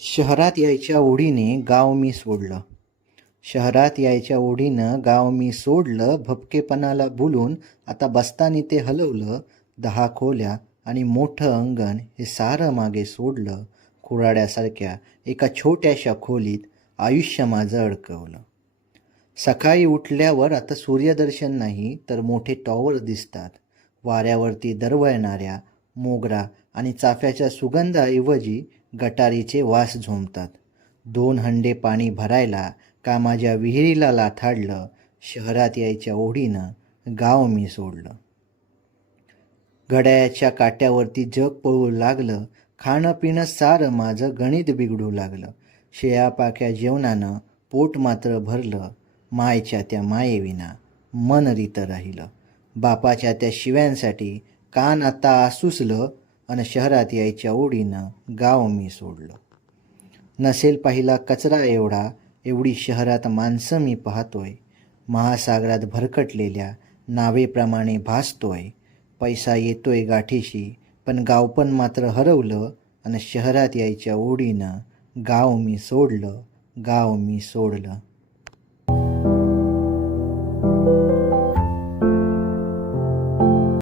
शहरात यायच्या ओढीने गाव मी सोडलं. शहरात यायच्या ओढीनं गाव मी सोडलं भपकेपणाला भुलून आता बस्तानी ते हलवलं दहा खोल्या आणि मोठं अंगण हे सारं मागे सोडलं कुऱ्हाड्यासारख्या एका छोट्याशा खोलीत आयुष्य माझं अडकवलं. सकाळी उठल्यावर आता सूर्यदर्शन नाही तर मोठे टॉवर दिसतात. वाऱ्यावरती दरवळणाऱ्या मोगरा आणि चाफ्याच्या सुगंधाऐवजी गटारीचे वास झोंबतात दोन हंडे पाणी भरायला का माझ्या विहिरीला लाथाडलं शहरात यायच्या ओढीनं गाव मी सोडलं. घड्याळ्याच्या काट्यावरती जग पळू लागलं खाणं पिणं सारं माझं गणित बिघडू लागलं. शेयापाख्या जेवणानं पोट मात्र भरलं मायच्या त्या मायेविना मन रीत राहिलं. बापाच्या त्या शिव्यांसाठी कान आता आसुसलं आणि शहरात यायच्या ओढीनं गाव मी सोडलं. नसेल पाहिला कचरा एवढा एवढी शहरात माणसं मी पाहतोय. महासागरात भरकटलेल्या नावेप्रमाणे भासतोय. पैसा येतोय गाठीशी पण गावपण मात्र हरवलं आणि शहरात यायच्या ओढीनं गाव मी सोडलं गाव मी सोडलं.